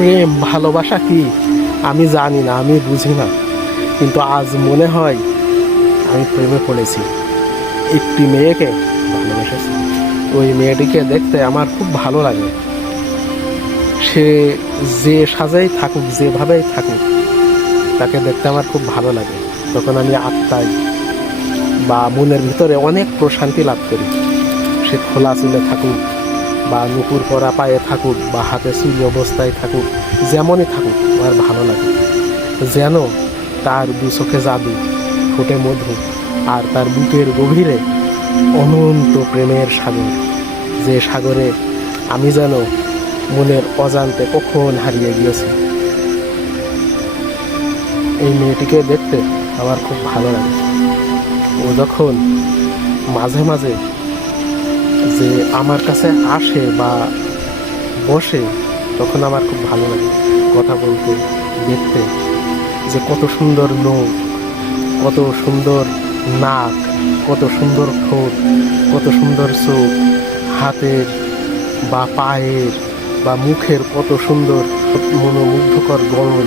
প্রেম, ভালোবাসা কি? আমি জানি না, আমি বুঝি না। কিন্তু আজ মনে হয় আমি প্রেমে পড়েছি। একটি মেয়েকে ভালোবেসেছি। ওই মেয়েটিকে দেখতে আমার খুব ভালো লাগে। সে যে সাজাই থাকুক, যেভাবেই থাকুক, তাকে দেখতে আমার খুব ভালো লাগে। তখন আমি আত্মায় বা মনের ভিতরে অনেক প্রশান্তি লাভ করি। সে খোলা চুলে থাকুক বা নুপুর পরা পায়ে থাকুক বা হাতে চুলি অবস্থায় থাকুক যেমনই থাকুক আমার ভালো লাগে। যেন তার দু চোখে জাদু ফুটে মধু আর তার বুকের গভীরে অনন্ত প্রেমের সাগর যে সাগরে আমি যেন মনের অজান্তে কখন হারিয়ে গিয়েছি। এই মেয়েটিকে দেখতে আমার খুব ভালো লাগে। ও যখন মাঝে মাঝে যে আমার কাছে আসে বা বসে, তখন আমার খুব ভালো লাগে কথা বলতে, দেখতে যে কত সুন্দর লোক কত সুন্দর নাক, কত সুন্দর ঠোঁট, কত সুন্দর চোখ, হাতের বা পায়ের বা মুখের কত সুন্দর মনোমুগ্ধকর গড়ন